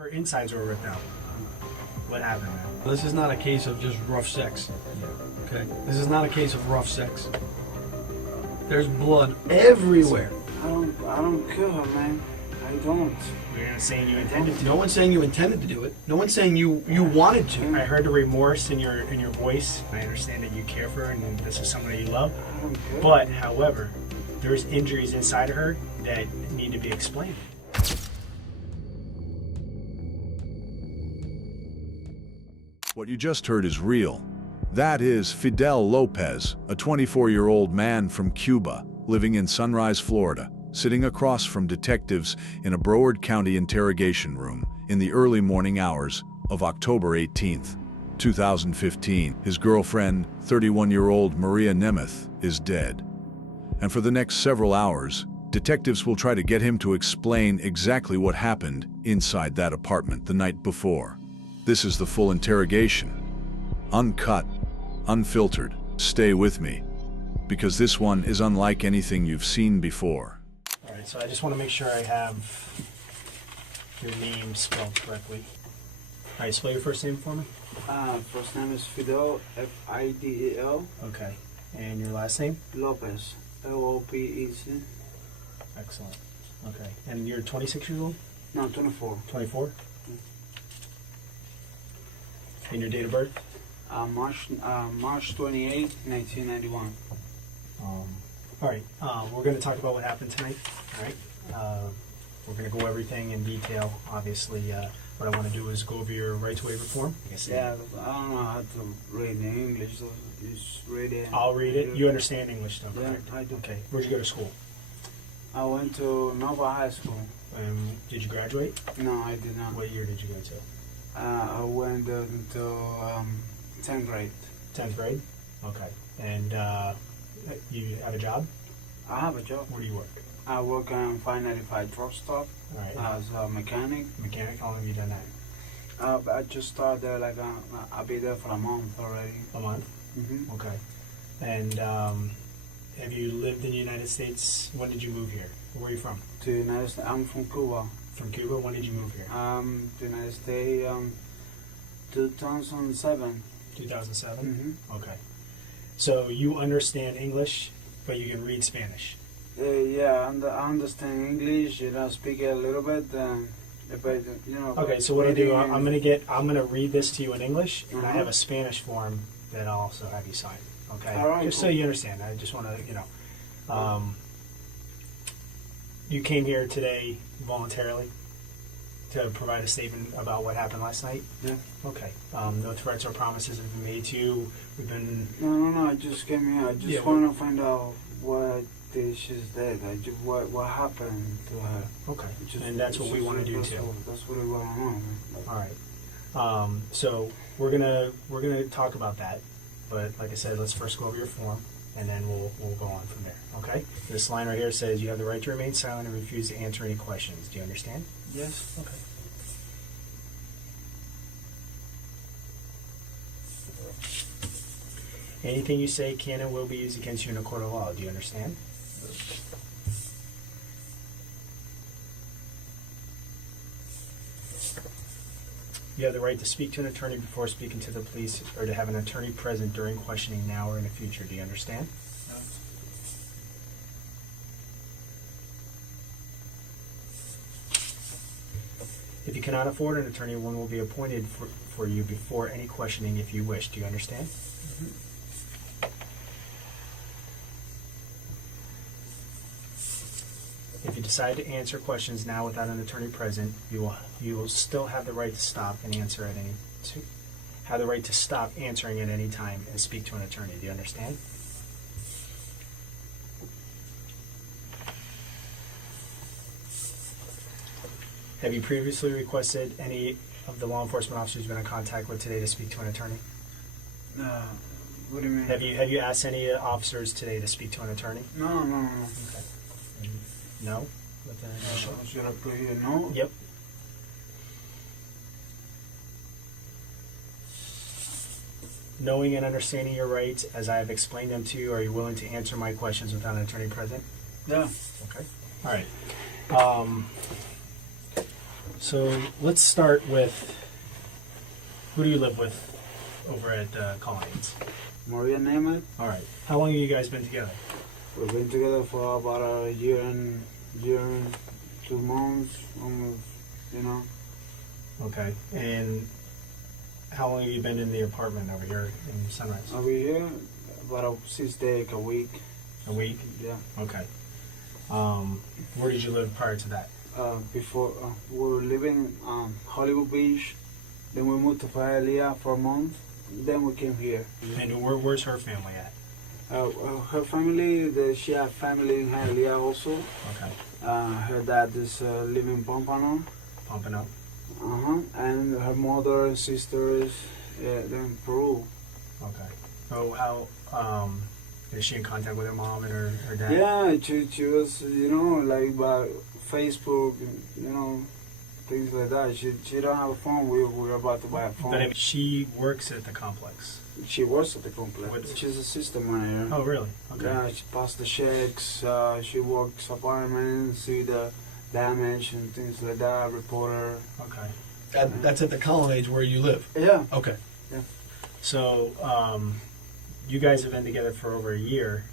Her insides were ripped out. What happened, man? This is not a case of just rough sex. Okay? This is not a case of rough sex. There's blood everywhere. I don't kill her, man. I don't. You're not saying you intended to. No one's saying you intended to do it. No one's saying you wanted to. I heard the remorse in your voice. I understand that you care for her and this is someone that you love. I don't care. But, however, there's injuries inside of her that need to be explained. What you just heard is real. That is Fidel Lopez, a 24-year-old man from Cuba, living in Sunrise, Florida, sitting across from detectives in a Broward County interrogation room in the early morning hours of October 18th, 2015. His girlfriend, 31-year-old Maria Nemeth, is dead. And for the next several hours, detectives will try to get him to explain exactly what happened inside that apartment the night before. This is the full interrogation. Uncut, unfiltered. Stay with me, because this one is unlike anything you've seen before. All right, so I just want to make sure I have your name spelled correctly. All right, spell your first name for me. First name is Fidel, F-I-D-E-L. Okay. And your last name? Lopez, L-O-P-E-Z. Excellent. Okay. And you're 26 years old? No, 24. 24? And your date of birth? March 28, 1991. All right. We're going to talk about what happened tonight. All right. We're going to go everything in detail. Obviously, what I want to do is go over your right to waiver form. Yeah, I don't know how to read in English, so just read it. I'll read it. You understand English, though, Yeah, correct? I do. Okay. Where'd you go to school? I went to Nova High School. Did you graduate? No, I did not. What year did you go to? I went until 10th grade. 10th grade? Okay. And you have a job? I have a job. Where do you work? I work on 595 truck stop All right. as a mechanic. Mechanic? How long have you done that? I just started there, like, I'll be there for a month already. A month? Mm-hmm. Okay. And have you lived in the United States? When did you move here? Where are you from? To United States. I'm from Cuba. From Cuba? When did you move here? To United States, 2007. 2007? Mm-hmm. Okay. So you understand English, but you can read Spanish? Yeah, I understand English. Speak it a little bit. But, Okay, so what I'll do, I'm gonna read this to you in English, and I Uh-huh. have a Spanish form that I'll also have you sign. Okay? All right, Just so cool. you understand. I just want to, you came here today voluntarily to provide a statement about what happened last night? Yeah. Okay. No threats or promises have been made to you. We've been... No. I just came here. I just want to find out why she's dead. What happened to her. Okay. And that's what we want to do too. That's what we want to know. All right. So we're gonna talk about that, but like I said, let's first go over your form, and then we'll go on from there. Okay. This line right here says you have the right to remain silent and refuse to answer any questions. Do you understand? Yes. Okay. Anything you say can and will be used against you in a court of law. Do you understand? You have the right to speak to an attorney before speaking to the police, or to have an attorney present during questioning now or in the future. Do you understand? If you cannot afford an attorney, one will be appointed for you before any questioning if you wish. Do you understand? If you decide to answer questions now without an attorney present, you will still have the right to stop and answer at any answering at any time and speak to an attorney. Do you understand? Have you previously requested any of the law enforcement officers you've been in contact with today to speak to an attorney? What do you mean? Have you asked any officers today to speak to an attorney? No. Okay. No? With the initial? Should I put here no? Yep. Knowing and understanding your rights as I have explained them to you, are you willing to answer my questions without an attorney present? Yeah. Okay. All right. So let's start with, who do you live with over at Colonnades? Maria Nemeth. All right. How long have you guys been together? We've been together for about a year and 2 months, almost, you know. Okay. And how long have you been in the apartment over here in Sunrise? Over here, about 6 days a week. A week? Yeah. Okay. Where did you live prior to that? Before we were living Hollywood Beach, then we moved to Hialeah for a month, then we came here. And where's her family at? Her family, she had family in Hialeah also. Okay. Her dad is living in Pompano. Pompano. And her mother and sisters, they're in Peru. Okay. Oh, how is she in contact with her mom and her dad? Yeah, she was, like by Facebook, things like that. She don't have a phone. We're about to buy a phone. But I mean, she works at the complex. She works at the complex. She's a assistant manager. Oh, really? Okay. Yeah, she passed the checks. She works apartments, see the damage and things like that. Reporter. Okay. That's at the Colonnades where you live? Yeah. Okay. Yeah. So, you guys have been together for over a year.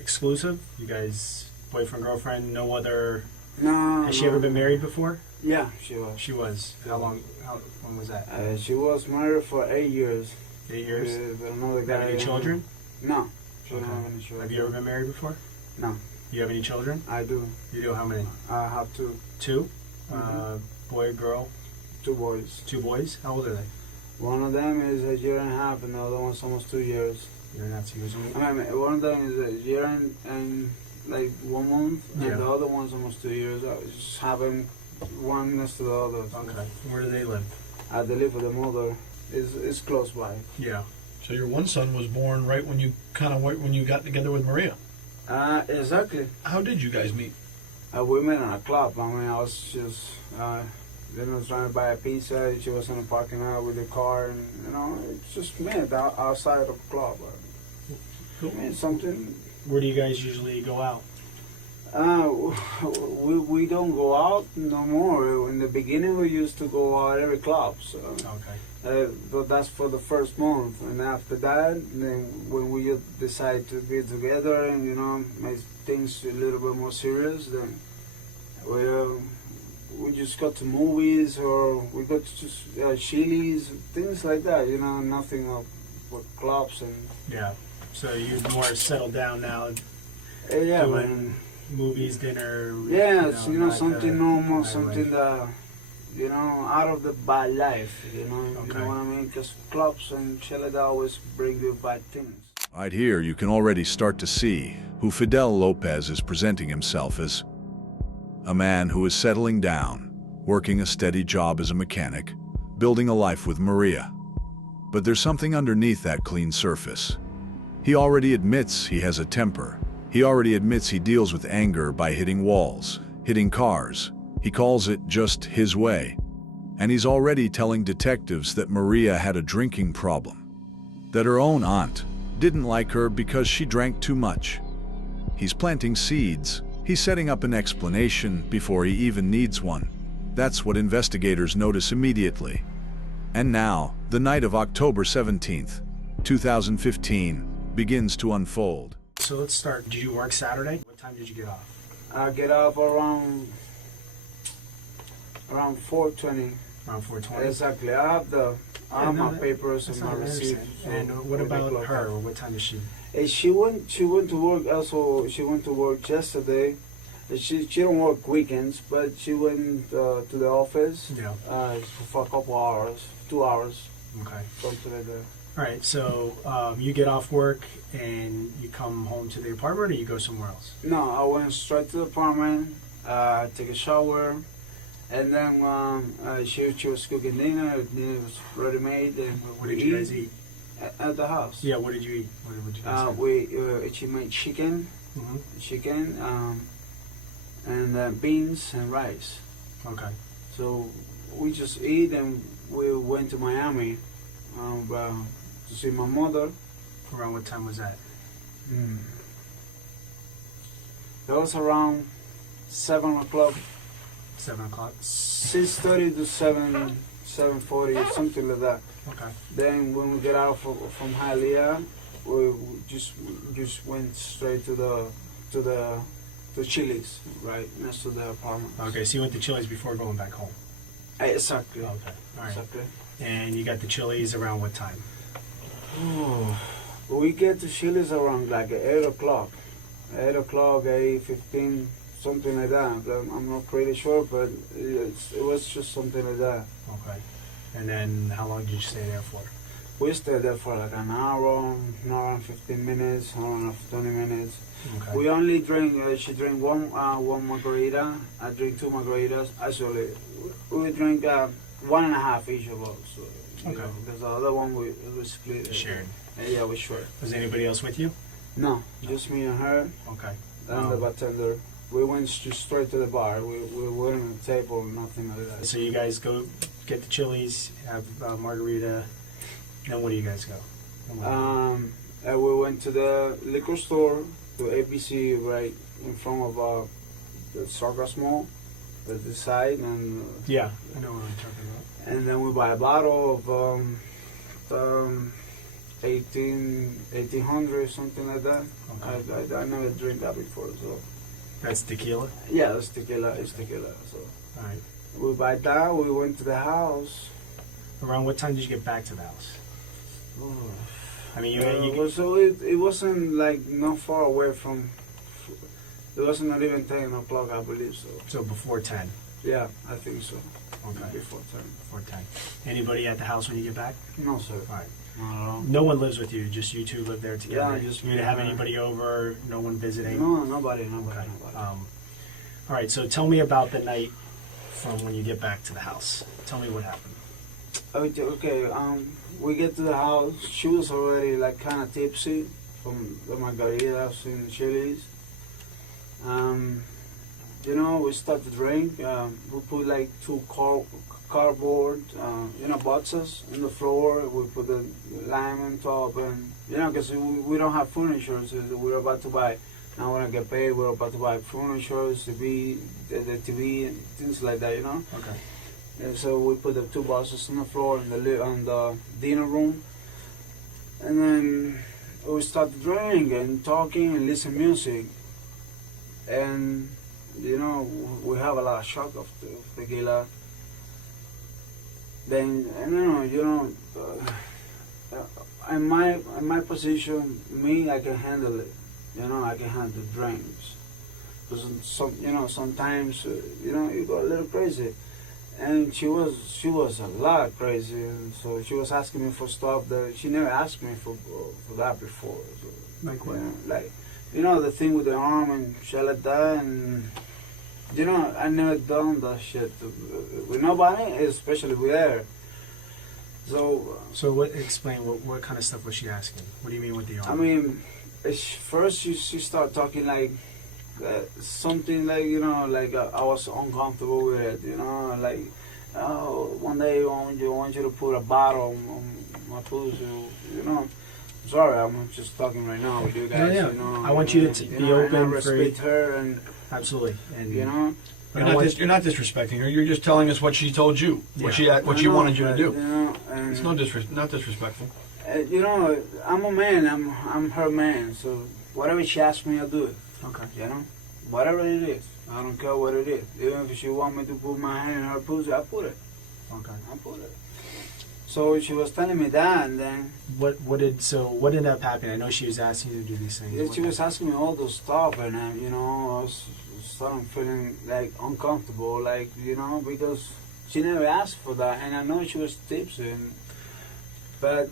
Exclusive? You guys, boyfriend, girlfriend, no other... No. Has she ever been married before? Yeah, she was. She was. How long? When was that? She was married for 8 years. 8 years? With another guy. Have any children? No. She Okay. don't have any children. Have you ever been married before? No. You have any children? I do. You do? How many? I have two. Two? Mhm. Boy, girl? 2 boys. 2 boys? How old are they? One of them is a year and a half, and the other one's almost 2 years. You're not 2 years old? I mean, one of them is a year and like 1 month, Yeah. and the other one's almost 2 years. I just having one next to the other. Okay. Where do they live? They live with the mother. It's close by. Yeah. So your one son was born right when you when you got together with Maria. Exactly. How did you guys meet? We met in a club. I mean, I was just, trying to buy a pizza. She was in the parking lot with the car, and it's just met outside of the club. Cool. I mean, something. Where do you guys usually go out? We don't go out no more. In the beginning, we used to go out every club. So. Okay. But that's for the first month, and after that, then when we decide to be together and make things a little bit more serious, then we just go to movies or we go to just Chili's, things like that. Nothing of with clubs and. Yeah. So you're more settled down now. Yeah, doing man. Movies, dinner. Yeah, not something the normal, highway. something that. Out of the bad life, Okay. you know what I mean? Because clubs and shit like that always bring you bad things. Right here, you can already start to see who Fidel Lopez is presenting himself as. A man who is settling down, working a steady job as a mechanic, building a life with Maria. But there's something underneath that clean surface. He already admits he has a temper. He already admits he deals with anger by hitting walls, hitting cars. He calls it just his way. And he's already telling detectives that Maria had a drinking problem. That her own aunt didn't like her because she drank too much. He's planting seeds. He's setting up an explanation before he even needs one. That's what investigators notice immediately. And now, the night of October 17th, 2015, begins to unfold. So let's start. Did you work Saturday? What time did you get off? I get up around 4:20. Around 4:20. Exactly. I have my papers and That's my not receipts. embarrassing. And what about her? What time is she? She went to work also. She went to work yesterday. She don't work weekends, but she went to the office Yeah. for a couple hours, 2 hours, Okay. something like that. All right. So you get off work and you come home to the apartment, or you go somewhere else? No, I went straight to the apartment, take a shower, and then she was cooking dinner. Dinner was ready made, and What did you guys eat? at the house. Yeah. What did you eat? What did you guys eat? She made chicken, Mm-hmm. and beans and rice. Okay. So we just eat, and we went to Miami to see my mother. Around what time was that? That was around 7 o'clock 7 o'clock. 6:30 to 7:40, something like that. Okay. Then when we get out from Hialeah, we just went straight to the Chili's, right next to the apartment. Okay, so you went to Chili's before going back home. Exactly. Okay, all right. Exactly. And you got the Chili's around what time? We get to Chili's around like 8 o'clock. 8 o'clock, 8:15, something like that. I'm not pretty sure, but it was just something like that. Okay. And then how long did you stay there for? We stayed there for like an hour and 15 minutes, hour and 20 minutes. Okay. We only drink, she drank one margarita, I drink 2 margaritas. Actually, we drink 1.5 each of us. So, Okay. Because the other one we split. Shared. Yeah, we shared. Was anybody else with you? No, just me and her Okay. and the bartender. We went just straight to the bar. We weren't on the table, nothing like that. So you guys go get the Chili's, have margarita, then where do you guys go? And we went to the liquor store, to ABC, right in front of the Circus Mall, at the side, and Yeah, I know what I'm talking about. and then we buy a bottle of 1800, something like that. Okay. I never drink that before, so That's tequila? yeah, it's tequila. It's tequila. So All right. we buy that. We went to the house. Around what time did you get back to the house? I mean, So it wasn't like not far away from. It wasn't not even 10 o'clock, I believe so. so before 10. Yeah, I think so. Okay. Before 10. Before 10. Anybody at the house when you get back? No, sir. All right. Not at all. No one lives with you, just you two live there together? Yeah, just You me didn't and have her. anybody over, no one visiting? No, nobody. Okay. All right, so tell me about the night from when you get back to the house. Tell me what happened. Okay, we get to the house. She was already like kind of tipsy from the margaritas in Chili's. We start to drink. We put like 2 cardboard, boxes in the floor. We put the lime on top, and because we don't have furniture, so we're about to buy. Now when I get paid, we're about to buy furniture, the TV, and things like that, Okay. And so we put the 2 boxes on the floor in the dinner room, and then we start to drink and talking and listen music, and we have a lot of shot of tequila. Then in my position, I can handle it. I can handle drinks. Because sometimes you go a little crazy. And she was a lot crazy, and so she was asking me for stuff that she never asked me for that before. So, Like what? The thing with the arm and shit like that, and I never done that shit with nobody, especially with her. So Explain what kind of stuff was she asking? What do you mean with the arm? I mean, first she started talking like. Something like I was uncomfortable with it, like one day I want you to put a bottle on my pussy, Sorry, I'm just talking right now with you guys. Yeah. I want you to be open, and I free. respect her, and Absolutely. And You're not disrespecting her. You're just telling us what she told you, what she wanted you to do. And, It's not disrespectful. I'm a man. I'm her man. So whatever she asks me, I'll do it. Okay. Whatever it is. I don't care what it is. Even if she want me to put my hand in her pussy, I put it. Okay. I put it. So she was telling me that, and then What ended up happening? I know she was asking you to do these things. she was asking me all those stuff, and I was starting feeling like uncomfortable, because she never asked for that, and I know she was tipsy. But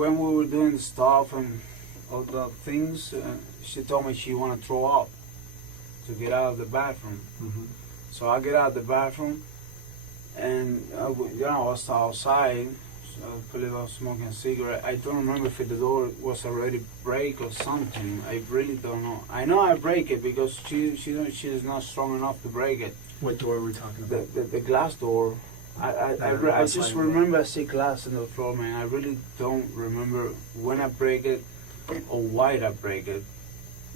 when we were doing the stuff and all the things, she told me she wanted to throw up to get out of the bathroom. Mm-hmm. So I get out of the bathroom, and I was outside. So I believe I was smoking a cigarette. I don't remember if the door was already break or something. I really don't know. I know I break it because she's not strong enough to break it. What door are we talking about? The glass door. I just remember I see glass in the floor, man. I really don't remember when I break it or why I break it.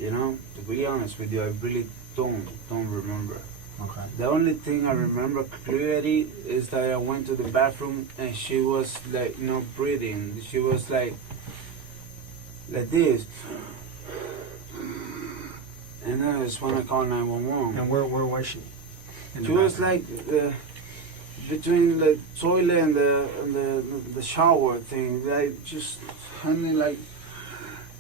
To be honest with you, I really don't remember. Okay. The only thing I remember clearly is that I went to the bathroom and she was like, breathing. She was like this. And I just want to call 911. And where was she? In the She was bathroom? like between the toilet and the shower thing. Like just honey, like,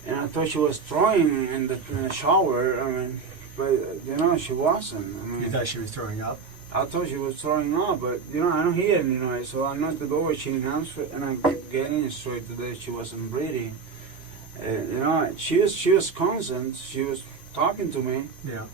and I thought she was throwing in the shower. I mean, but she wasn't. I mean, You thought she was throwing up? I thought she was throwing up, but I don't hear any noise. So I knocked the door. She announced it, and I'm getting straight to that she wasn't breathing. She was constant. She was talking to me. Yeah.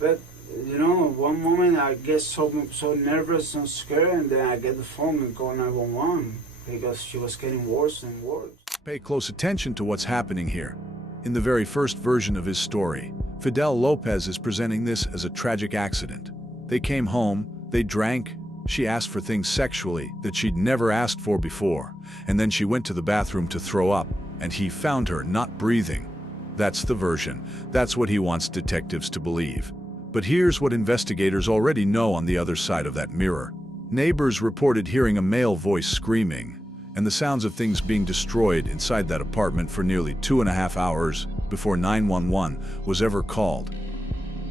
But one moment I get so nervous and scared, and then I get the phone and call 911 because she was getting worse and worse. Pay close attention to what's happening here. In the very first version of his story, Fidel Lopez is presenting this as a tragic accident. They came home, they drank, she asked for things sexually that she'd never asked for before, and then she went to the bathroom to throw up, and he found her not breathing. That's the version. That's what he wants detectives to believe. But here's what investigators already know on the other side of that mirror. Neighbors reported hearing a male voice screaming, and the sounds of things being destroyed inside that apartment for nearly 2.5 hours before 911 was ever called.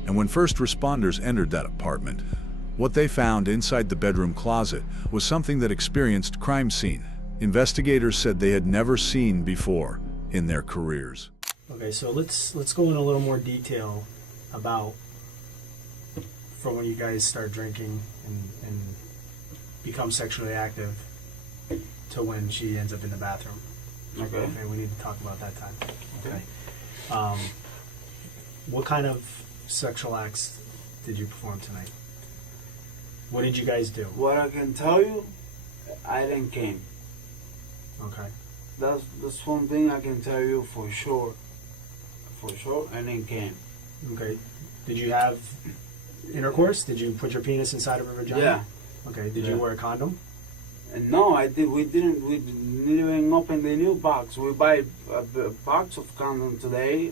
And when first responders entered that apartment, what they found inside the bedroom closet was something that experienced crime scene investigators said they had never seen before in their careers. Okay, so let's go in a little more detail about from when you guys start drinking and become sexually active to when she ends up in the bathroom. Okay. We need to talk about that time. Okay. What kind of sexual acts did you perform tonight? What did you guys do? What I can tell you, I didn't came. Okay. That's one thing I can tell you for sure. For sure, I didn't came. Okay. Did you have intercourse? Did you put your penis inside of her vagina? Yeah. Okay. Did Yeah. you wear a condom? And no, I did. We didn't even open the new box. We buy a box of condom today.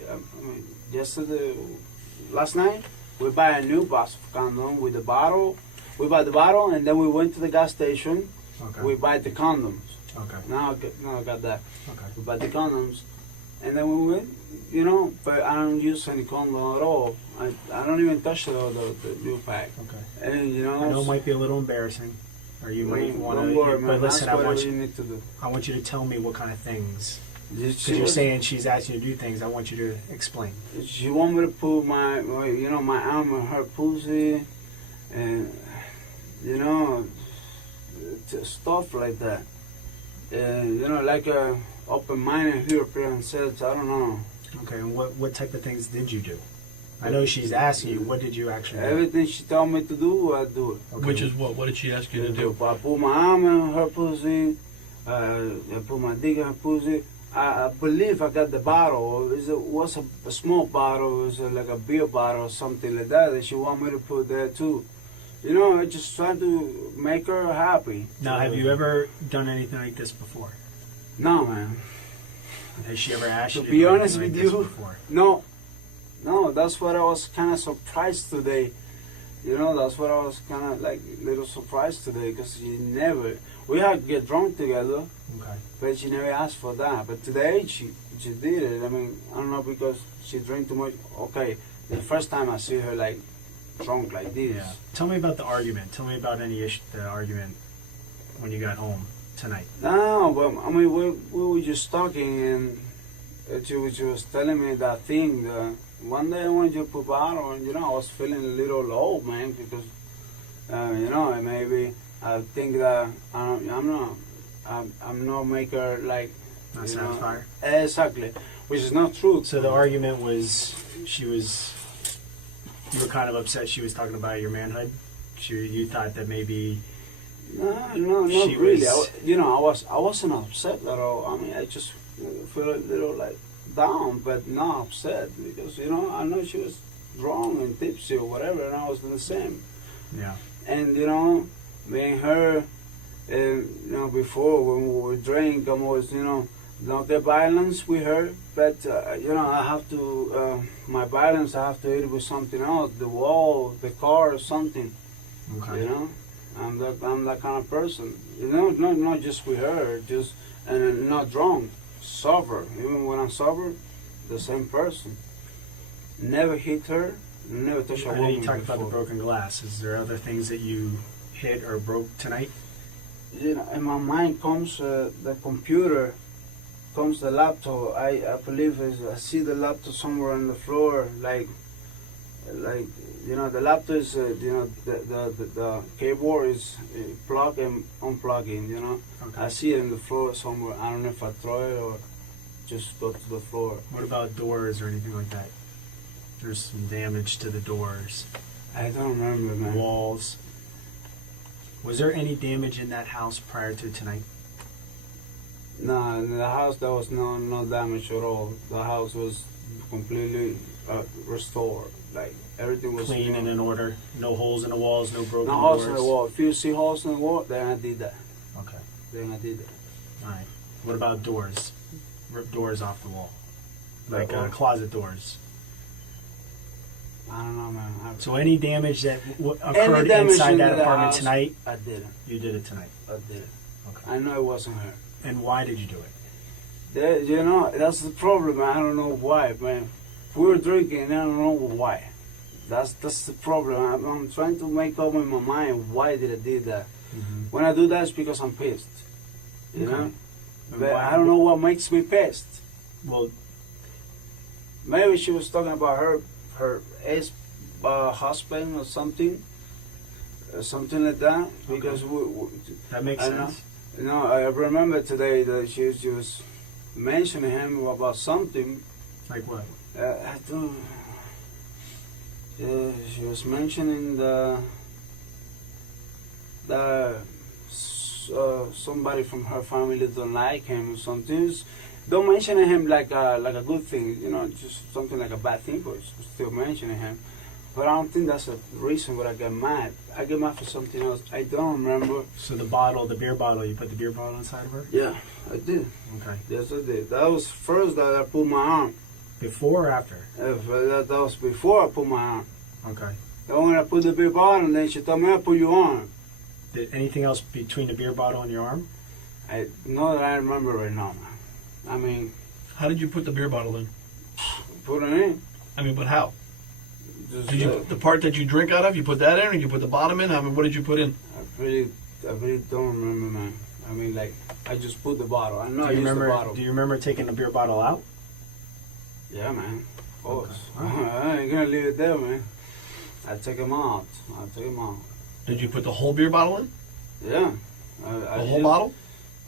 Last night, we buy a new box of condom with the bottle. We buy the bottle, and then we went to the gas station. Okay. We buy the condoms. Okay. Now I got that. Okay. We buy the condoms, and then we went. But I don't use any condom at all. I don't even touch the new pack. Okay. And I know it might be a little embarrassing, or you might want don't to. worry, man. But listen, That's I want whatever you. you need to do. I want you to tell me what kind of things. Because She you're was- saying she's asking you to do things. I want you to explain. She want me to put my arm in her pussy, and stuff like that. Like a open-minded European says. I don't know. Okay. And what type of things did you do? I know she's asking you. What did you actually do? Everything she told me to do, I do it. Okay. Which is what? What did she ask you to do? I put my arm in her pussy. I put my dick in her pussy. I believe I got the bottle. It was a small bottle. It was like a beer bottle or something like that. And she want me to put there too. I just try to make her happy. Now, have you ever done anything like this before? No, man. Has she ever asked To you to be do honest anything with like you, this before? No, that's what I was kind of surprised today. That's what I was kind of like little surprised today because we had to get drunk together, Okay. but she never asked for that. But today she did it. I mean, I don't know because she drank too much. Okay, the first time I see her like drunk like this. Yeah. Tell me about the argument. Tell me about the argument when you got home tonight. No, but I mean we were just talking and she was telling me that thing. One day I wanted you to put bottle, and I was feeling a little low, man, because maybe I think that I'm not maker like Not satisfied. Exactly, which is not true. So the argument was you were kind of upset she was talking about your manhood. You thought that maybe No, not she really. was- I wasn't upset at all. I mean, I just feel a little like down, but not upset because I know she was drunk and tipsy or whatever, and I was the same. yeah. And me and her, before when we would drink, I was not the violence with her, but I have to my violence. I have to hit it with something else, the wall, the car, or something. Okay. You know, I'm that kind of person. You know, not just with her, just and not drunk, sober. Even when I'm sober, the same person. Never hit her. Never touched a I know woman you talked about the before. broken glass. Is there other things that you hit or broke tonight? You know, in my mind comes the computer, comes the laptop. I believe I see the laptop somewhere on the floor, like the laptop is the keyboard is plug and unplugging. Okay. I see it in the floor somewhere. I don't know if I throw it or just go to the floor. What about doors or anything like that? There's some damage to the doors, I don't remember, man. walls. Was there any damage in that house prior to tonight? No, in the house there was no damage at all. The house was completely restored. Like everything was Clean and in order. No holes in the walls, no broken no doors. holes in the wall. If you see holes in the wall, then I did that. Okay. Then I did that. All right. What about doors? Rip doors off the wall, like What? closet doors. I don't know, man. So any damage that occurred damage inside in that the apartment house, tonight, I didn't. you did it tonight. I didn't. Okay. I know it wasn't her. And why did you do it? That's the problem. I don't know why, man. We were drinking. I don't know why. That's the problem. I'm trying to make up in my mind why did I do that. Mm-hmm. When I do that, it's because I'm pissed. You Okay. know. And But why- I don't know what makes me pissed. Well, Maybe she was talking about her ex husband or something like that. Because that makes I know. sense. I remember today that she was mentioning him about something. Like what? I don't. She was mentioning somebody from her family don't like him or something. Don't mention him like a good thing, just something like a bad thing, but still mentioning him. But I don't think that's a reason why I get mad. I get mad for something else. I don't remember. So the beer bottle, you put the beer bottle inside of her? Yeah, I did. Okay. Yes, I did. That was first that I put my arm. Before or after? That was before I put my arm. Okay. Then when I put the beer bottle, then she told me I put your arm. Did anything else between the beer bottle and your arm? I know that I remember right now, man. I mean, How did you put the beer bottle in? put it in. I mean, but how? Just, Did you the part that you drink out of? You put that in, or you put the bottom in? I mean, what did you put in? I really don't remember, man. I mean, like, I just put the bottle. I know I Do you used the remember? bottle. Do you remember taking the beer bottle out? Yeah, man. Of course. Okay. I ain't gonna leave it there, man. I take him out. Did you put the whole beer bottle in? Yeah. The whole bottle?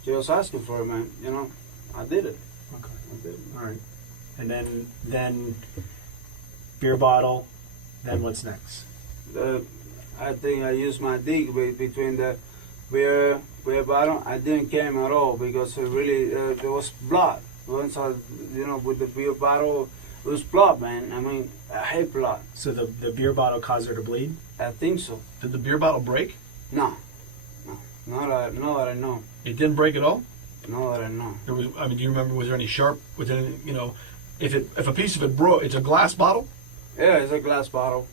She was asking for it, man. I did it. Okay. I did it. All right. And then beer bottle. Then what's next? I think I used my dick between the beer bottle. I didn't came at all because it really there was blood. Once I, with the beer bottle, it was blood, man. I mean, I hate blood. So the beer bottle caused her to bleed? I think so. Did the beer bottle break? No. Not that I know. It didn't break at all. Not that I know. There was. I mean, do you remember? Was there any sharp? Was there any, if a piece of it broke? It's a glass bottle. Yeah, it's a glass bottle.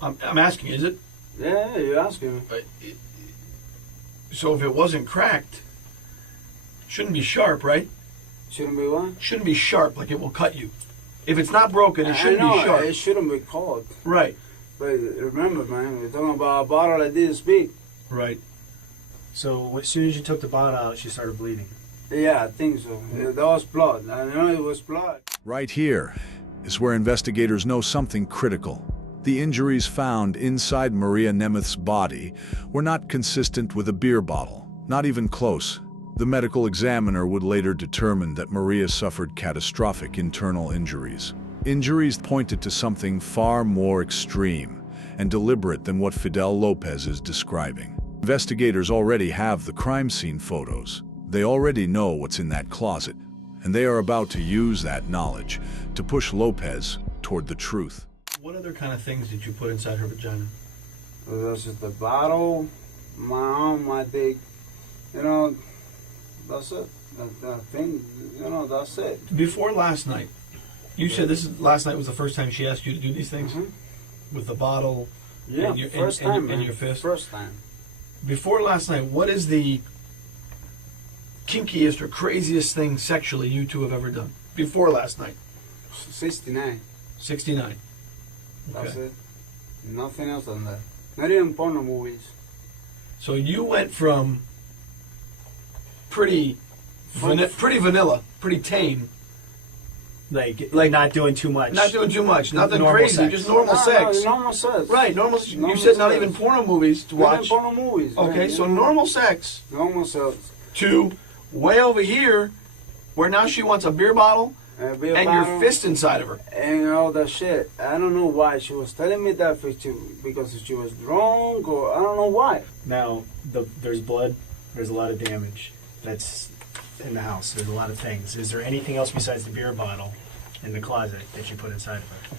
I'm asking, is it? Yeah, you're asking me. So if it wasn't cracked, it shouldn't be sharp, right? Shouldn't be what? Shouldn't be sharp, like it will cut you. If it's not broken, it shouldn't I know, be sharp. it shouldn't be cold. Right. But remember, man, we're talking about a bottle like this big. Right. So as soon as you took the bottle out, she started bleeding. Yeah, I think so. Yeah, that was blood. I know it was blood. Right here is where investigators know something critical. The injuries found inside Maria Nemeth's body were not consistent with a beer bottle, not even close. The medical examiner would later determine that Maria suffered catastrophic internal injuries. Injuries pointed to something far more extreme and deliberate than what Fidel Lopez is describing. Investigators already have the crime scene photos. They already know what's in that closet, and they are about to use that knowledge to push Lopez toward the truth. What other kind of things did you put inside her vagina? That's just the bottle, my arm, my dick. That's it. That thing, that's it. Before last night, you said last night was the first time she asked you to do these things? Mm-hmm. With the bottle Yeah, and your, first and, time, and man. your fist? First time. Before last night, what is the kinkiest or craziest thing sexually you two have ever done? Before last night? 69. 69. That's Okay. it. Nothing else than that. Not even porno movies. So you went from pretty vanilla, pretty tame, Like not doing too much. not doing too much, nothing Normal crazy, sex. just normal sex. Normal sex. Right, normal. You Normal said not sex. even porno movies to Not even watch. porno movies. Okay, man, so normal sex Normal sex. to way over here, where now she wants a beer bottle Beer and bottle, your fist inside of her. and all that shit. I don't know why she was telling me that because she was drunk or I don't know why. Now, there's blood. There's a lot of damage that's in the house. There's a lot of things. Is there anything else besides the beer bottle in the closet that you put inside of her?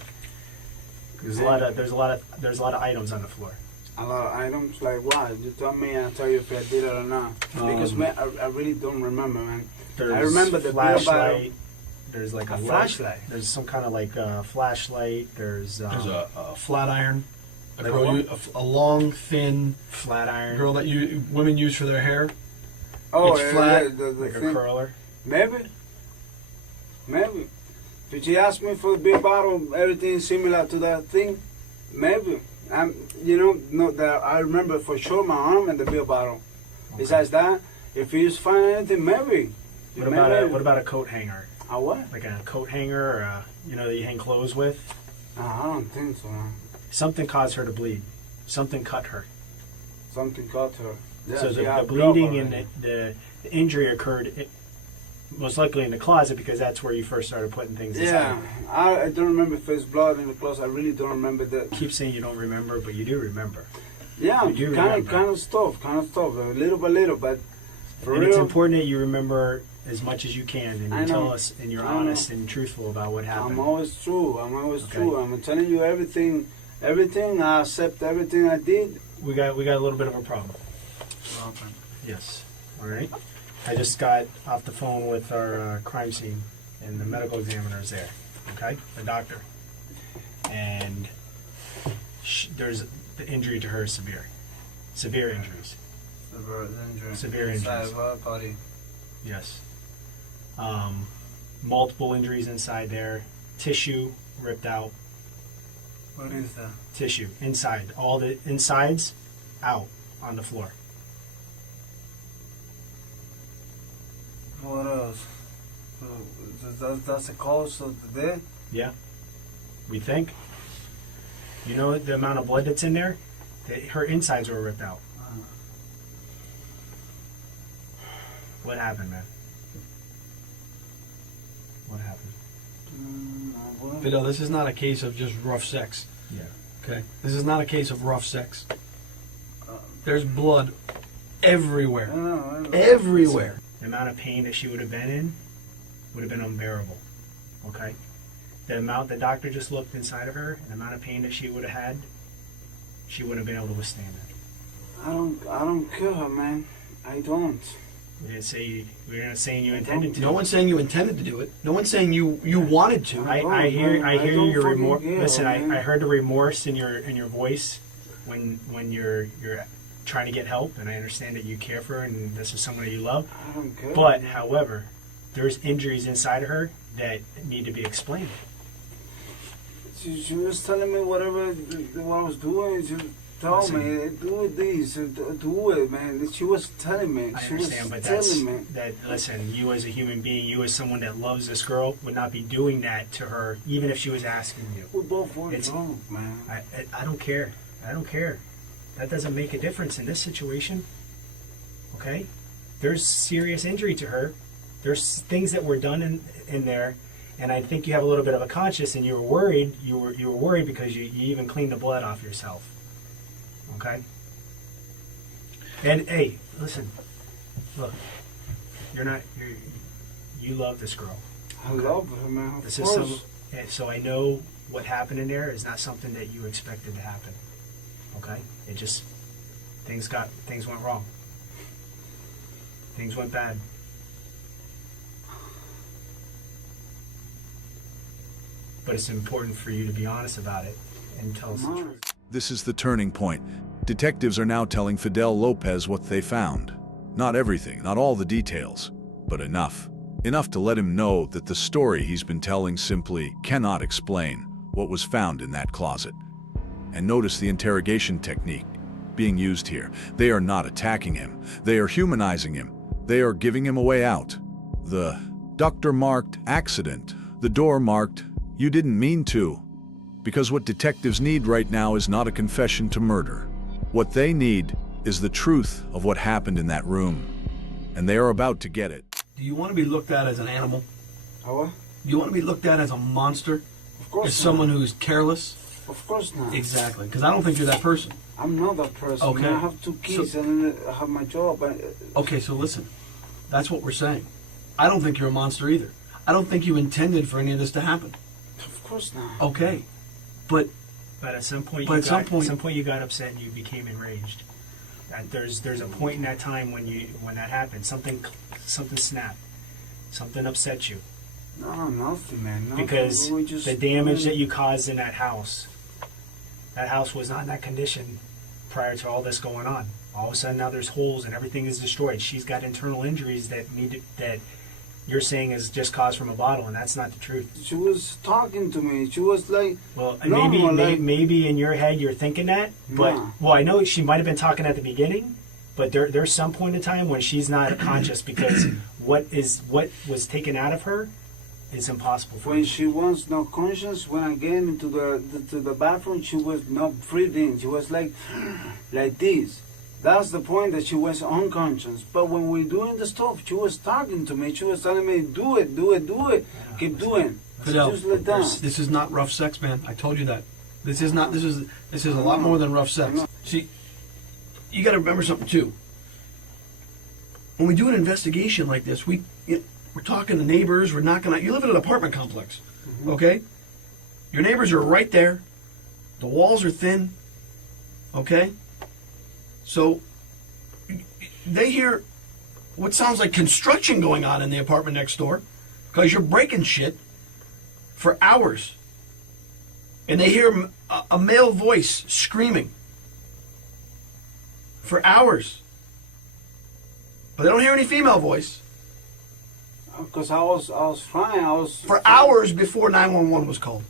There's a lot of items on the floor. A lot of items like what? You tell me, I'll tell you if I did it or not. Because man, I really don't remember, man. There's I remember the beer bottle. flashlight. There's like A light. flashlight? There's some kind of like flashlight. There's There's a flat iron, a Like girl, what? a long, thin flat iron, girl that women use for their hair. Oh, It's flat, the like a thing. curler. Maybe. Did she ask me for the beer bottle? Everything similar to that thing? Maybe. No, that I remember for sure my arm and the beer bottle. Okay. Besides that, if you just find anything, maybe. What Maybe. about a coat hanger? A what? Like a coat hanger, or that you hang clothes with. I don't think so. Man. Something caused her to bleed. Something cut her. Something caught her. Yeah, So she the had bleeding blood and the injury occurred most likely in the closet because that's where you first started putting things inside. Yeah, I don't remember if there's blood in the closet. I really don't remember that. You keep saying you don't remember, but you do remember. Yeah, You do kind remember. of stuff, little by little, but for And real. it's important that you remember as much as you can and I you tell know. us and you're I know. honest and truthful about what happened. I'm always true. Okay. True. I'm telling you everything. Everything. I accept everything I did. We got a little bit of a problem. Yes. All right. I just got off the phone with our crime scene, and the medical examiner is there. Okay, the doctor, and there's the injury to her is severe injuries. Severe injuries. Body. Yes. Multiple injuries inside there. Tissue ripped out. What is that? Tissue inside. All the insides out on the floor. What else? That's the cause of the death? Yeah. We think. You know the amount of blood that's in there? Her insides were ripped out. What happened, man? What happened? Fidel, this is not a case of just rough sex. Yeah. Okay, this is not a case of rough sex. There's blood everywhere, I know. everywhere. The amount of pain that she would have been in would have been unbearable. Okay? The amount the doctor just looked inside of her, and the amount of pain that she would have had, she wouldn't have been able to withstand it. I don't kill her, man. I don't. We're not saying you intended to. No one's saying you intended to do it. No one's saying you wanted to. I hear don't your fucking remorse. care, Listen, man. I heard the remorse in your voice when you're trying to get help, and I understand that you care for her and this is someone that you love. I don't care. But however, there's injuries inside of her that need to be explained. She was telling me what I was doing. She told me, do this, do it, man. She was telling me. I She was understand, but telling me. listen, you as a human being, you as someone that loves this girl, would not be doing that to her, even if she was asking you. We both were It's- drunk, man. I don't care. I don't care. That doesn't make a difference in this situation. Okay? There's serious injury to her. There's things that were done in there, and I think you have a little bit of a conscience, and you were worried. You were worried because you even cleaned the blood off yourself. Okay? And hey, listen. Look, you love this girl. I love her, man. Of This is course. so I know what happened in there is not something that you expected to happen. Okay? It just things went wrong. Things went bad. but it's important for you to be honest about it and tell us the No. truth. This is the turning point. Detectives are now telling Fidel Lopez what they found. Not everything, not all the details, but enough. Enough to let him know that the story he's been telling simply cannot explain what was found in that closet. And notice the interrogation technique being used here. They are not attacking him. They are humanizing him. They are giving him a way out. The doctor marked accident. The door marked you didn't mean to. Because what detectives need right now is not a confession to murder. What they need is the truth of what happened in that room. And they are about to get it. Do you want to be looked at as an animal? How? Do you want to be looked at as a monster? Of course As someone who's careless? Of course not. Exactly, because I don't think you're that person. I'm not that person. Okay. I have 2 kids and I have my job. Okay, so listen. That's what we're saying. I don't think you're a monster either. I don't think you intended for any of this to happen. Of course not. Okay, but But at some point, But you at some got, point- at some point you got upset and you became enraged. There's a point in that time when that happened. Something snapped. Something upset you No, nothing, man. Nothing. because We just- the damage that you caused in that house was not in that condition prior to all this going on. All of a sudden now there's holes and everything is destroyed. She's got internal injuries that you're saying is just caused from a bottle, and that's not the truth. She was talking to me. She was like, Well, No, maybe in your head you're thinking that, but No. well, I know she might have been talking at the beginning, but there's some point in time when she's not conscious because what was taken out of her is impossible for when her. she was not conscious, when I came into the bathroom, she was not breathing. She was like this. That's the point that she was unconscious. But when we're doing the stuff, she was talking to me. She was telling me, do it, keep doing. Fidel, Just like that. this is not rough sex, man. I told you that. This is not. This is a lot more than rough sex. See, you got to remember something too. When we do an investigation like this, we're talking to neighbors. We're knocking out. You live in an apartment complex, okay? Your neighbors are right there. The walls are thin, okay? So they hear what sounds like construction going on in the apartment next door because you're breaking shit for hours. And they hear a male voice screaming for hours. But they don't hear any female voice Because I was trying. for hours before 911 was called.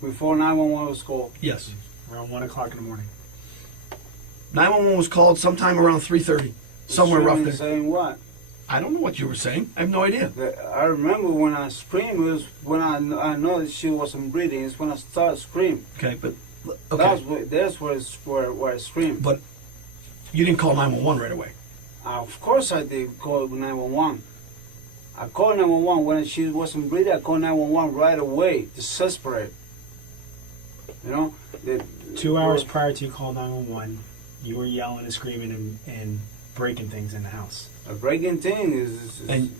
Before 911 was called. Yes. Around 1 o'clock in the morning. 911 was called sometime around 3:30. Somewhere rough there. Saying what? I don't know what you were saying. I have no idea. I remember when I screamed, it was when I know that she wasn't breathing. It's when I started screaming. Okay, but okay. That's where I screamed. But you didn't call 911 right away. Of course I did call 911. I called 911 when she wasn't breathing. I called 911 right away, desperate. You know? 2 hours prior to you call 911, you were yelling and screaming and breaking things in the house. A breaking thing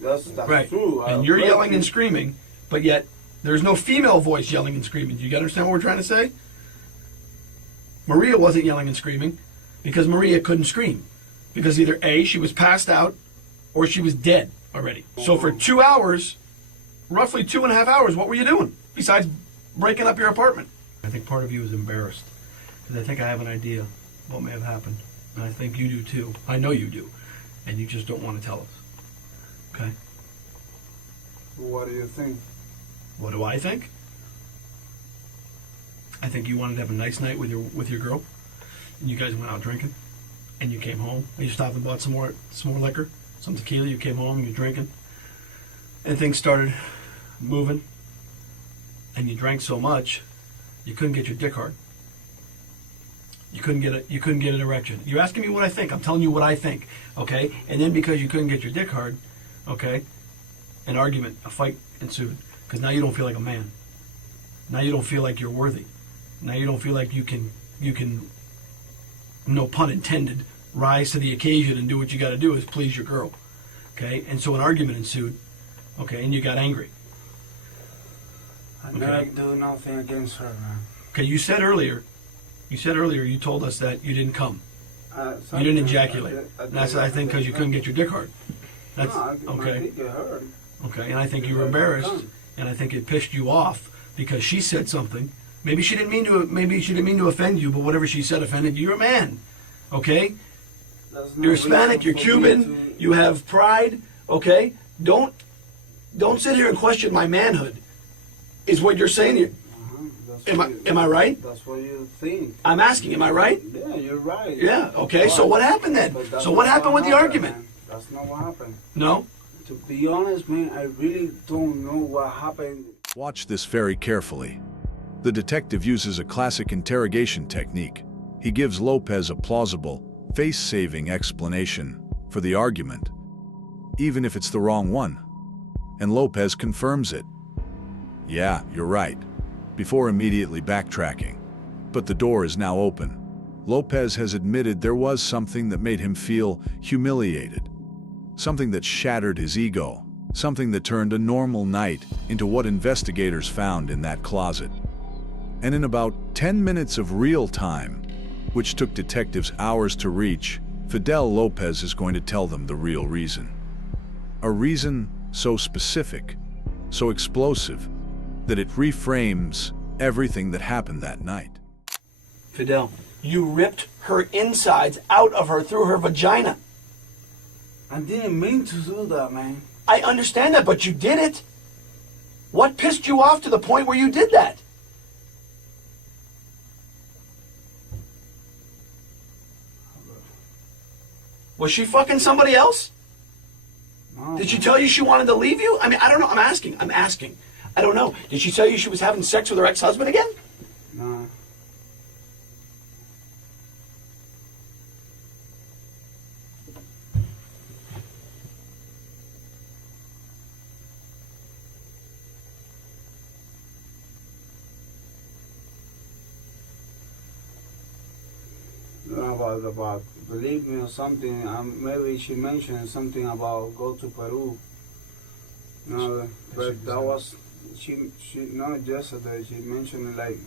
that's Right. true. And you're yelling and screaming, but yet there's no female voice yelling and screaming. Do you understand what we're trying to say? Maria wasn't yelling and screaming because Maria couldn't scream. Because either A, she was passed out, or she was dead already. So for 2 hours, roughly 2.5 hours, what were you doing besides breaking up your apartment? I think part of you is embarrassed because I think I have an idea what may have happened. And I think you do too. I know you do. And you just don't want to tell us. Okay? What do you think? What do I think? I think you wanted to have a nice night with your girl, and you guys went out drinking, and you came home, and you stopped and bought some more liquor, some tequila. You came home and you're drinking, and things started moving, and you drank so much, you couldn't get your dick hard. You couldn't get an erection. You're asking me what I think. I'm telling you what I think, okay? And then because you couldn't get your dick hard, okay, an argument, a fight ensued. Because now you don't feel like a man. Now you don't feel like you're worthy. Now you don't feel like you can, no pun intended, rise to the occasion and do what you got to do is please your girl, okay? And so an argument ensued, okay, and you got angry. I never do nothing against her, man. Okay, you said earlier, you told us that you didn't come. You didn't ejaculate. And that's, I think, because you couldn't get your dick hard. That's No, my okay. dick get hurt. Okay, and I think you were embarrassed, and I think it pissed you off because she said something. Maybe she didn't mean to offend you, but whatever she said offended you. You're a man, okay? That's no You're Hispanic. You're reason for me Cuban. You have pride, okay? Don't sit here and question my manhood. Is what you're saying here? Am I right? That's what you think. I'm asking. Am I right? Yeah, you're right. Yeah. Okay. So what happened then? But that's So what not happened with the argument? Man. That's not what happened. No. To be honest, man, I really don't know what happened. Watch this very carefully. The detective uses a classic interrogation technique. He gives Lopez a plausible, face-saving explanation for the argument, even if it's the wrong one. And Lopez confirms it. Yeah, you're right, before immediately backtracking. But the door is now open. Lopez has admitted there was something that made him feel humiliated, something that shattered his ego, something that turned a normal night into what investigators found in that closet. And in about 10 minutes of real time, which took detectives hours to reach, Fidel Lopez is going to tell them the real reason. A reason so specific, so explosive, that it reframes everything that happened that night. Fidel, you ripped her insides out of her through her vagina. I didn't mean to do that, man. I understand that, but you did it. What pissed you off to the point where you did that? Was she fucking somebody else? No, Did she tell you she wanted to leave you? I mean, I don't know. I'm asking. I don't know. Did she tell you she was having sex with her ex-husband again? no. About believe me or something. Maybe she mentioned something about go to Peru. No, but that was she not yesterday. She mentioned it like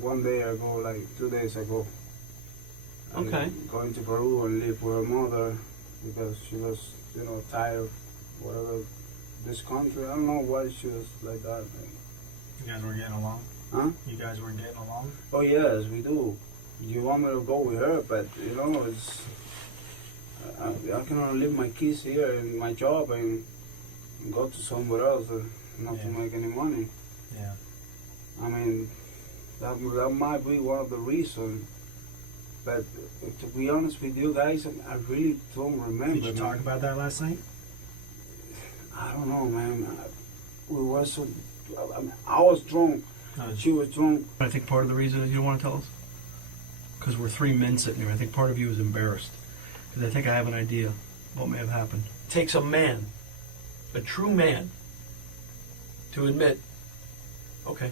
one day ago, like 2 days ago. Okay. Going to Peru and live with her mother because she was, tired of whatever this country. I don't know why she was like that. You guys weren't getting along? Huh? You guys weren't getting along? Oh yes, we do. You want me to go with her, but it's I can only leave my kids here and my job and go to somewhere else, not to make any money. Yeah. I mean, that might be one of the reasons. But to be honest with you guys, I really don't remember. Did you talk about that last night? I don't know, man. We were so. I was drunk. She was drunk. I think part of the reason is you don't want to tell us? Because we're three men sitting here. I think part of you is embarrassed. Because I think I have an idea of what may have happened. It takes a man, a true man, to admit, okay,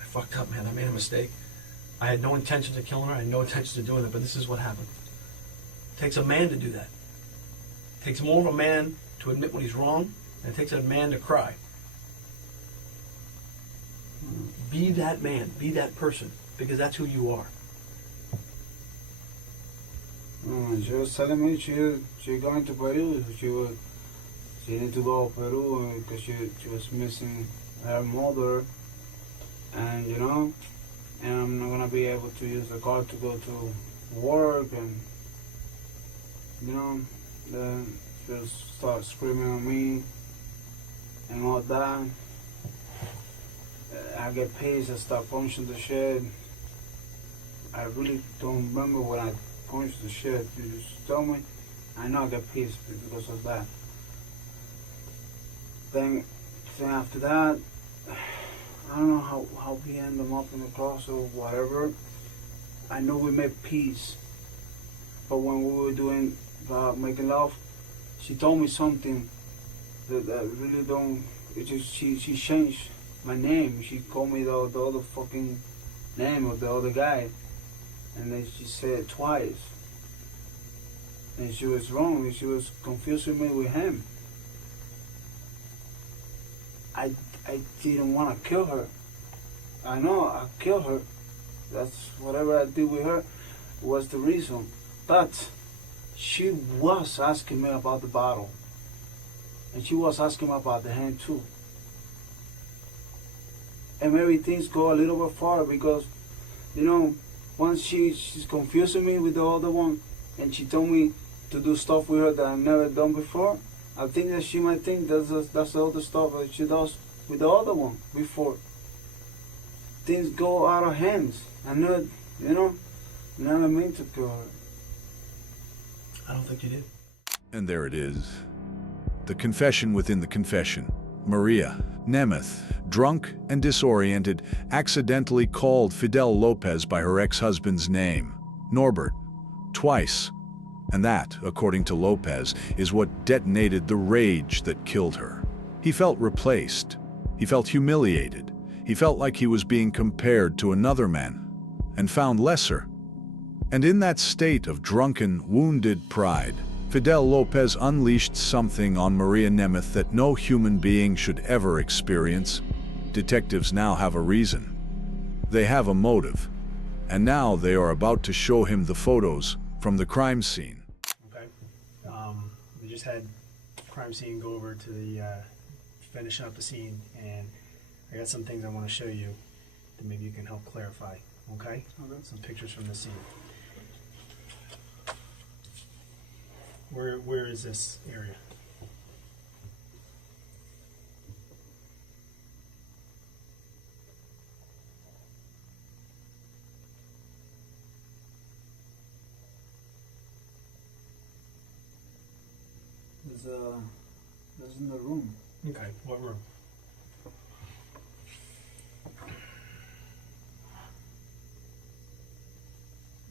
I fucked up, man. I made a mistake. I had no intentions of killing her. I had no intentions of doing it, but this is what happened. It takes a man to do that. It takes more of a man to admit when he's wrong, and it takes a man to cry. Be that man. Be that person. Because that's who you are. She was telling me she going to Peru. She needed to go to Peru because she was missing her mother, and and I'm not gonna be able to use the car to go to work, and then she'll start screaming at me and all that. I get pissed. I start punching the shit. I really don't remember when I punched the shit. You just tell me. I know I get pissed because of that. Then after that, I don't know how we end them up in the cross or whatever. I know we made peace. But when we were doing making love, she told me something that really don't. It just she changed my name. She called me the other fucking name of the other guy, and then she said it twice. And she was wrong. And she was confusing me with him. I didn't want to kill her. I know I killed her. That's whatever I did with her was the reason. But she was asking me about the bottle. And she was asking me about the hand too. and maybe things go a little bit farther because, you know, once she's confusing me with the other one, and she told me to do stuff with her that I've never done before. I think that she might think that's the other stuff that she does with the other one before. Things go out of hands. I know, you know, never meant to kill her. I don't think you did. And there it is. The confession within the confession. Maria Nemeth, drunk and disoriented, accidentally called Fidel Lopez by her ex-husband's name, Norbert, twice. And that, according to Lopez, is what detonated the rage that killed her. He felt replaced. He felt humiliated. He felt like he was being compared to another man, and found lesser. And in that state of drunken, wounded pride, Fidel Lopez unleashed something on Maria Nemeth that no human being should ever experience. Detectives now have a reason. They have a motive. And now they are about to show him the photos from the crime scene. Okay. We just had crime scene go over to the finishing up the scene, and I got some things I want to show you that maybe you can help clarify. Okay? Some pictures from the scene. Where is this area? There's in the room. Okay, what room?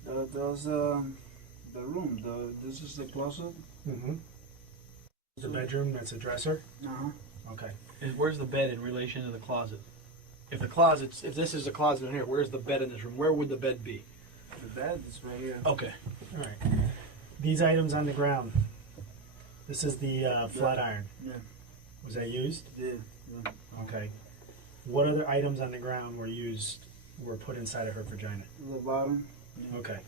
There's the room. This is the closet. Mm-hmm. The bedroom, that's a dresser? Uh-huh. Okay. Where's the bed in relation to the closet? If this is the closet in here, where's the bed in this room? Where would the bed be? The bed is right here. Okay. All right. These items on the ground. This is the flat iron. Yeah. Was that used? Yeah. Okay. What other items on the ground were put inside of her vagina? The bottom. Yeah. Okay.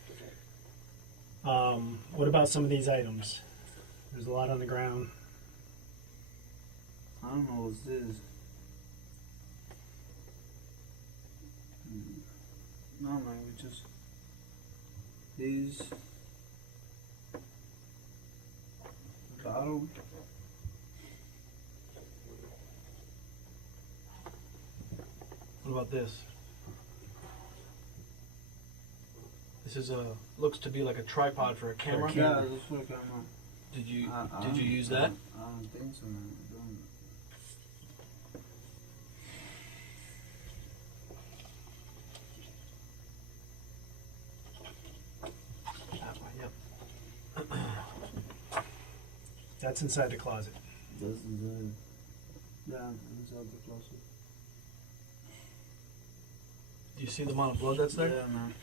What about some of these items? There's a lot on the ground. I don't know what's this. No, man, we just these bottle. What about this? This is looks to be like a tripod for a camera. Yeah, this is for a camera. Did you use that? I don't think so, man. Yep. That's inside the closet. This is inside the closet. Do you see the amount of blood that's there? Yeah, man.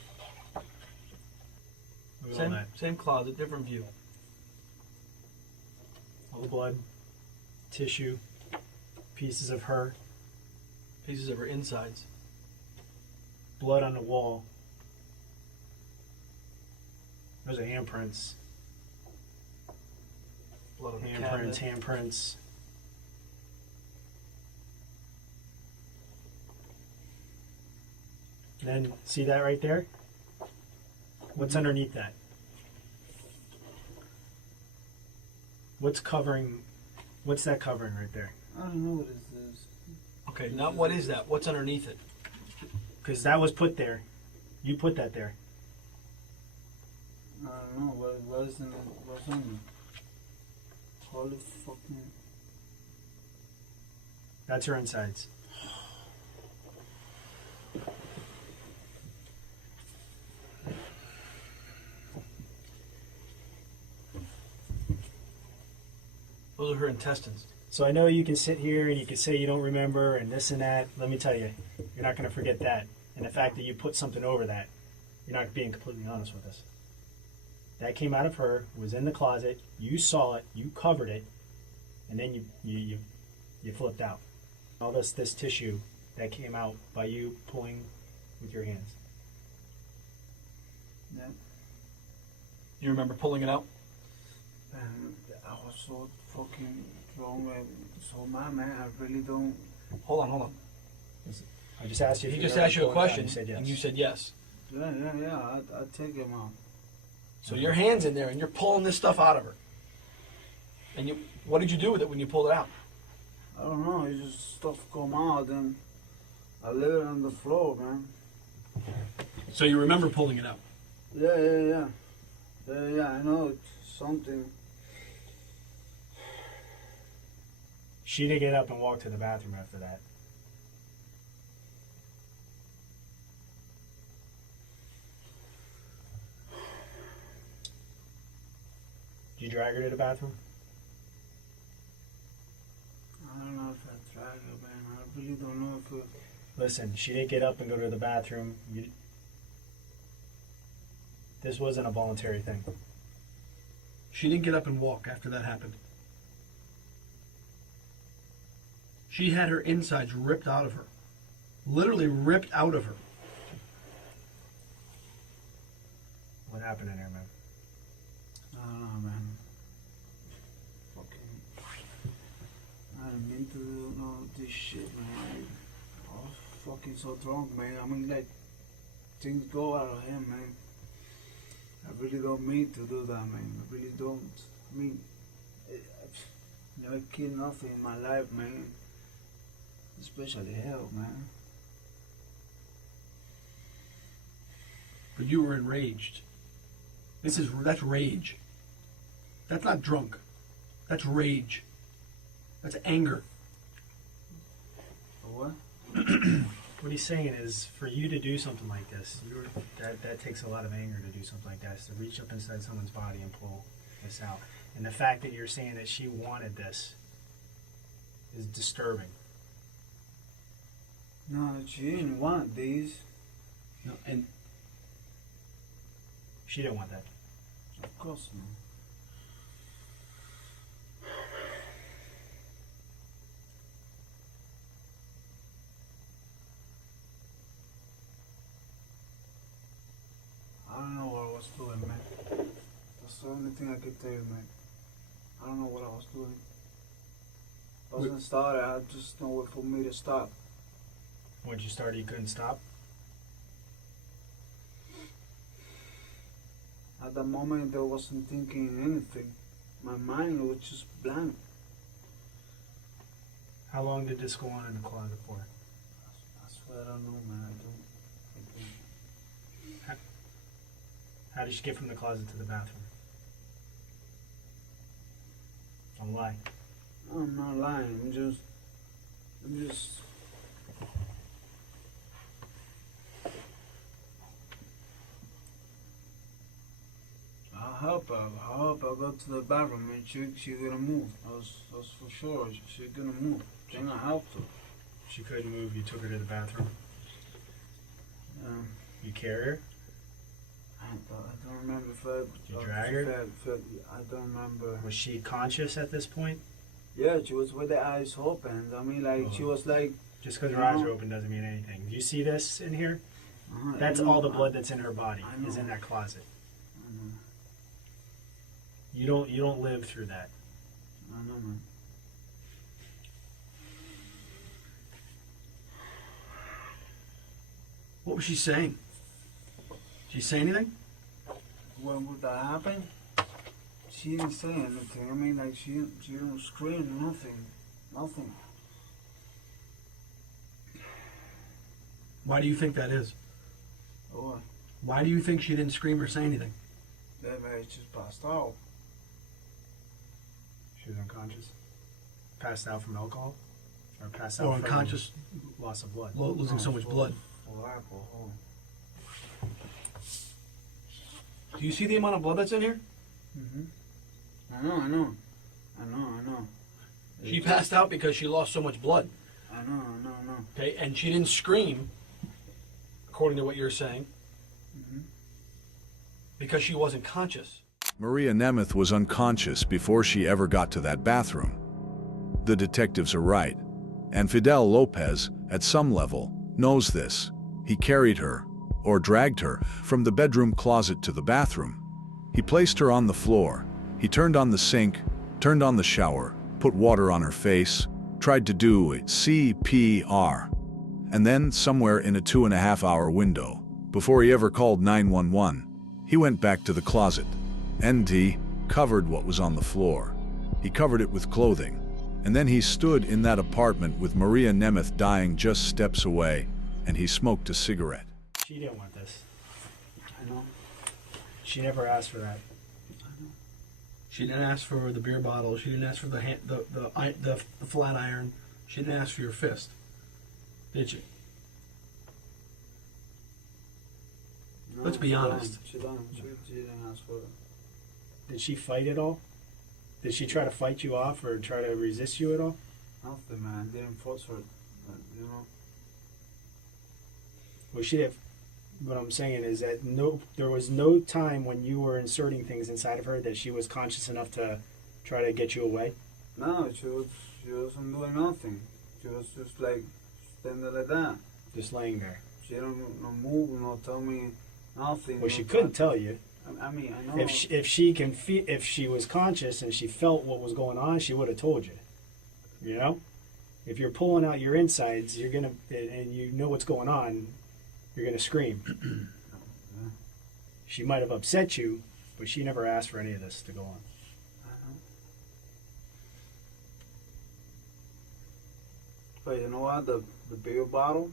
Look at all that. Same closet, different view. All the blood, tissue, pieces of her, Pieces of her insides. blood on the wall. Those are handprints. Blood on the Handprints, cabinet. handprints. Then, see that right there? What's underneath that? What's that covering right there? I don't know what is this. Okay, now what is that? What's underneath it? Because that was put there. You put that there. I don't know what is in it. What's on it? Holy fucking. That's her insides. Those are her intestines. So I know you can sit here and you can say you don't remember and this and that. Let me tell you, you're not going to forget that. And the fact that you put something over that, you're not being completely honest with us. That came out of her, was in the closet. You saw it, you covered it, and then you flipped out. All this tissue that came out by you pulling with your hands. Yeah. You remember pulling it out? And I was so fucking drunk and so mad, man. I really don't. Hold on. I just asked you. He if just you're asked you a pulling it out, question, and you said yes. and you said yes. Yeah. I take him out. So your hand's in there, and you're pulling this stuff out of her. And what did you do with it when you pulled it out? I don't know. It just stuff come out, and I leave it on the floor, man. So you remember pulling it out? Yeah. I know it's something. She did get up and walk to the bathroom after that. Did you drag her to the bathroom? I don't know if I tried it, man. I really don't know if it... Listen, she didn't get up and go to the bathroom. This wasn't a voluntary thing. She didn't get up and walk after that happened. She had her insides ripped out of her. Literally ripped out of her. What happened in there, man? I don't know, man. Fucking... I didn't mean to do no this shit, man. I was fucking so drunk, man. I mean, like, things go out of him, man. I really don't mean to do that, man. I really don't. I mean, I've never killed nothing in my life, man. Especially hell, man. But you were enraged. That's rage. That's not drunk. That's rage. That's anger. What? What he's saying is, for you to do something like this, that takes a lot of anger to do something like that. It's to reach up inside someone's body and pull this out. And the fact that you're saying that she wanted this is disturbing. No, she didn't want these. No, and She didn't want that. Of course not. I don't know what I was doing, man. That's the only thing I could tell you, man. I don't know what I was doing. I wasn't started. I just know where for me to stop. Once you started, you couldn't stop. At that moment, I wasn't thinking anything. My mind was just blank. How long did this go on in the closet for? I swear I don't know, man. I don't. How did she get from the closet to the bathroom? Don't lie. I'm not lying. I'm just. I'll help her. I'll help her go to the bathroom, and she gonna move. That's for sure. She gonna move. Then I helped her. She couldn't move. You took her to the bathroom. Yeah. You carried her. I don't remember if I. You drag her? I don't remember. Was she conscious at this point? Yeah, she was with the eyes open. I mean, like, she was like. Just because her eyes are open doesn't mean anything. Do you see this in here? Uh-huh, That's all the blood that's in her body I is know. in that closet. I know. You don't live through that. I know, man. what was she saying? Did she say anything? When would that happen? She didn't say anything. I mean, like, she didn't scream, nothing. Why do you think that is? Oh, Why do you think she didn't scream or say anything? that man just passed out. She was unconscious. Passed out from alcohol? Or passed Or out from unconscious, loss of blood? losing so much blood. Full alcohol. Do you see the amount of blood that's in here? I know. She passed out because she lost so much blood. I know. Okay, and she didn't scream, according to what you're saying, because she wasn't conscious. Maria Nemeth was unconscious before she ever got to that bathroom. The detectives are right, and Fidel Lopez, at some level, knows this. He carried her, or dragged her, from the bedroom closet to the bathroom. He placed her on the floor. He turned on the sink, turned on the shower, put water on her face, tried to do CPR. And then, somewhere in a 2.5-hour window, before he ever called 911, he went back to the closet. NT covered what was on the floor. He covered it with clothing. And then he stood in that apartment with Maria Nemeth dying just steps away, and he smoked a cigarette. She didn't want this. I know. She never asked for that. She didn't ask for the beer bottle. She didn't ask for the flat iron. She didn't ask for your fist. Did she? No, Let's be she honest. She didn't ask for it. Did she fight at all? Did she try to fight you off or try to resist you at all? Nothing, man. I didn't force her. You know. Well, she did. What I'm saying is that there was no time when you were inserting things inside of her that she was conscious enough to try to get you away. No, she wasn't doing nothing. She was just like standing like that. Just laying there. She don't move, tell me nothing. Well, she couldn't tell you. I mean, I know. If she was conscious and she felt what was going on, she would have told you. You know, if you're pulling out your insides, you're gonna, and you know what's going on, you're gonna scream. Yeah. She might have upset you, but she never asked for any of this to go on. I know. But you know what? The beer bottle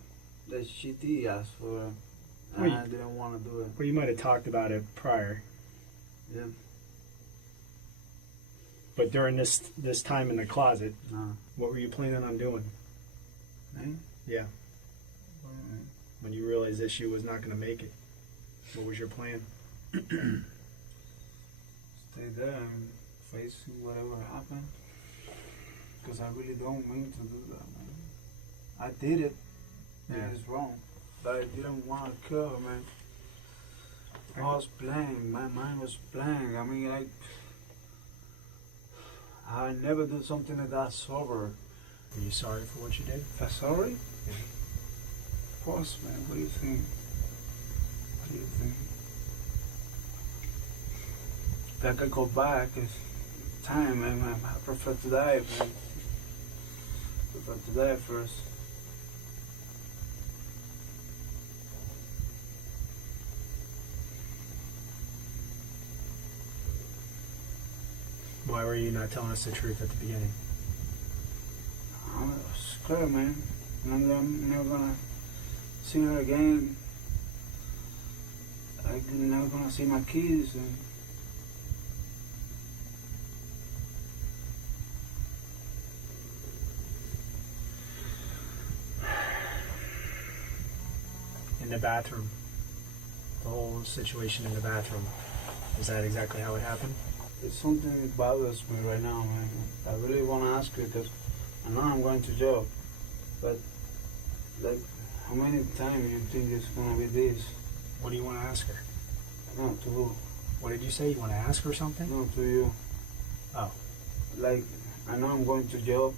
that she did ask for, and I didn't want to do it. Well, you might have talked about it prior, Yeah. but during this time in the closet, No. what were you planning on doing? Me? Yeah, What do you mean? when you realized that she was not going to make it, what was your plan? Stay there and face whatever happened. Because I really don't mean to do that, man. I did it, and Yeah. it's wrong. But I didn't want to kill her, man. I was blank. My mind was blank. I mean, I never do something like that sober. Are you sorry for what you did? If I'm sorry? Yeah. Of course, man. What do you think? What do you think? If I could go back, it's time, man. I prefer to die, man. I prefer to die first. Why were you not telling us the truth at the beginning? I was scared, man. And I'm never gonna see her again. I'm never gonna see my kids. And In the bathroom, the whole situation in the bathroom, is that exactly how it happened? it's something that bothers me right now, man. I really want to ask you because I know I'm going to jail. But, like, how many times you think it's gonna be this? What do you want to ask her? No, to who? What did you say? You want to ask her something? No, to you. Oh. Like, I know I'm going to jail.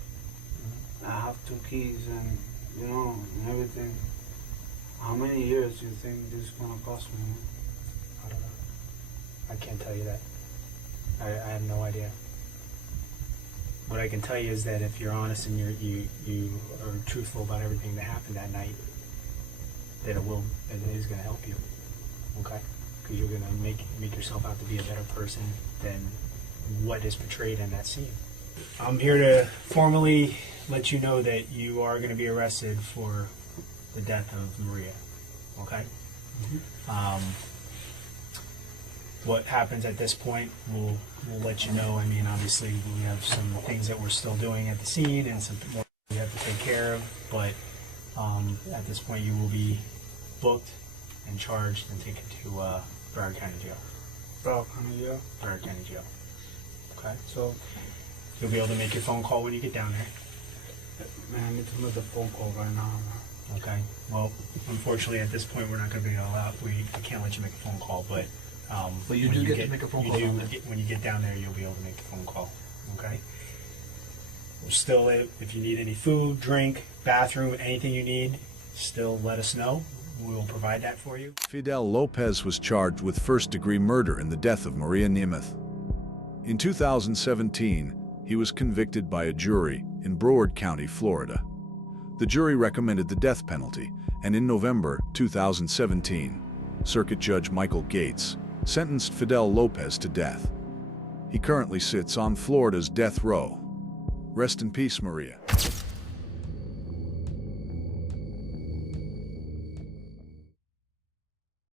I have 2 kids and, and everything. How many years do you think this is gonna cost me? I don't know. I can't tell you that. I have no idea. What I can tell you is that if you're honest and you are truthful about everything that happened that night, that it is going to help you. Okay? Because you're going to make yourself out to be a better person than what is portrayed in that scene. I'm here to formally let you know that you are going to be arrested for the death of Maria. Okay? What happens at this point, we'll let you know. I mean, obviously, we have some things that we're still doing at the scene and some more we have to take care of. But at this point, you will be booked and charged and taken to Broward County Jail. Broward County Jail? Broward County Jail. Okay? So you'll be able to make your phone call when you get down there. Man, I need to make the phone call right now, man. Okay? Well, unfortunately, at this point, we're not going to be allowed. We can't let you make a phone call, but you when do get to make a phone call down there. When you get down there, you'll be able to make the phone call. Okay? We're still, if you need any food, drink, bathroom, anything you need, still let us know. We will provide that for you. Fidel Lopez was charged with first-degree murder in the death of Maria Nemeth. In 2017, he was convicted by a jury in Broward County, Florida. The jury recommended the death penalty, and in November 2017, Circuit Judge Michael Gates sentenced Fidel Lopez to death. He currently sits on Florida's death row. Rest in peace, Maria.